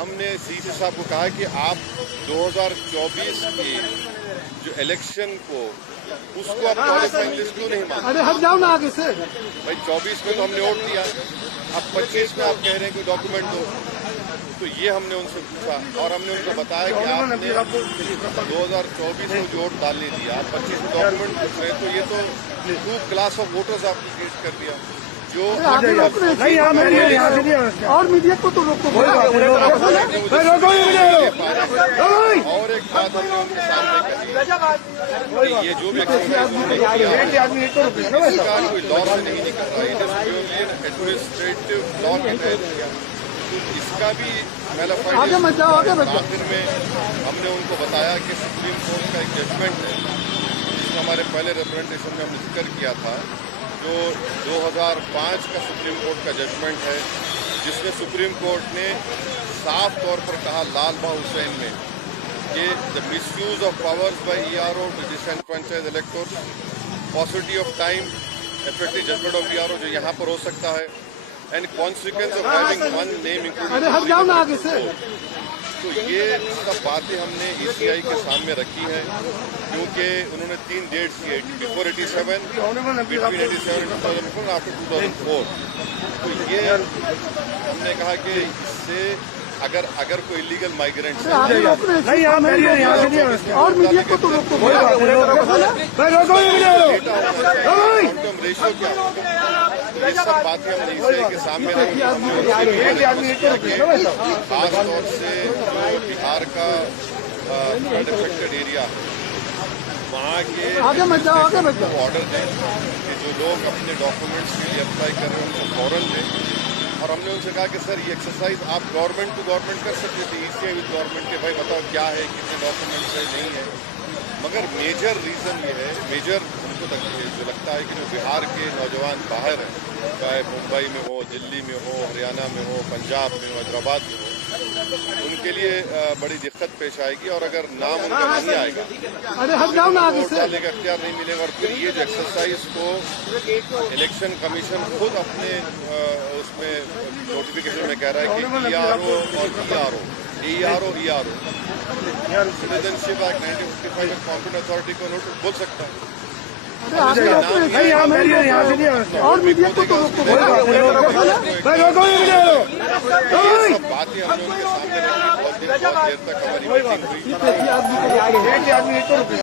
हमने सीसी साहब को कहा कि आप 2024 की जो इलेक्शन को उसको आप क्वालिफाइंग लिस्ट क्यों नहीं मानते? अरे हट जाओ ना आगे से। भाई 24 में तो हमने वोट दिया, अब 25 में आप कह रहे हैं कि डॉक्यूमेंट दो। तो ये हमने उनसे पूछा और हमने उनको बताया कि आपने 2024 में जो वोट डालने दिया, आप 25 में डॉक्यूमेंट पूछ रहे हैं, तो ये तो 2 क्लास ऑफ वोटर्स आपने क्रिएट कर दिया। जो और मीडिया को तो रोको। और एक बात हमने उनके सामने कही, ये जो भी एक्सरसाइज इसका कोई लॉ से नहीं निकल रहा, it is purely administrative law के तहत किया, तो इसका भी आगे मत जाओ, आगे मत जाओ। आखिर में हमने उनको बताया कि सुप्रीम कोर्ट का एक जजमेंट है, जिसमें हमारे पहले रिप्रेजेंटेशन में हमने जिक्र किया था, जो 2005 का सुप्रीम कोर्ट का जजमेंट है, जिसमें सुप्रीम कोर्ट ने साफ तौर पर कहा लालबा हुसैन में कि the misuse of powers by ERO to disenfranchise electors, possibility of time, effective judgement of ERO जो यहाँ पर हो सकता है, and consequence of having one name अरे हट जाओ ना आगे से। तो ये सब बातें हमने ईसीआई के सामने रखी हैं, क्योंकि उन्होंने 3 डेट्स दी, बिफोर 87, बिटवीन 87 एंड 2004, आफ्टर 2004। तो ये हमने कहा कि इससे अगर कोई इलीगल माइग्रेंट और मीडिया को तो रोको। रेशियो क्या होगा, ये सब बातें हमने ईसीआई के सामने रखी, खास तौर से जो बिहार का फ्लड अफेक्टेड एरिया, वहाँ के आगे मत जाओ, आगे मत जाओ। ऑर्डर दें कि जो लोग अपने डॉक्यूमेंट्स के लिए अप्लाई कर रहे हैं उनको फौरन दें। और हमने उनसे कहा कि सर ये एक्सरसाइज आप गवर्नमेंट टू गवर्नमेंट कर सकते थे, ईसीआई विद गवर्नमेंट के, भाई बताओ क्या है, कितने डॉक्यूमेंट्स है, नहीं है। मगर मेजर रीज़न ये है, मेजर हमको जो लगता है कि जो बिहार के नौजवान बाहर हैं, चाहे मुंबई में हो, दिल्ली में हो, हरियाणा में हो, पंजाब में हो, हैदराबाद में हो, उनके लिए बड़ी दिक्कत पेश आएगी। और अगर नाम उनका नहीं आएगा, अरे हट जाओ ना आगे वोट से। डालने का इख्तियार नहीं मिलेगा। और फिर ये जो एक्सरसाइज को इलेक्शन कमीशन खुद अपने उसमें नोटिफिकेशन में कह रहा है कि ईआरओ और ईआरओ सिटीजनशिप एक्ट 1955 में कॉम्पिटेंट अथॉरिटी को नोटिस बोल सकता है। और मीडिया को तो रोको। सब बातें हमने उनके सामने रखी, बहुत देर तक हमारी मीटिंग हुई।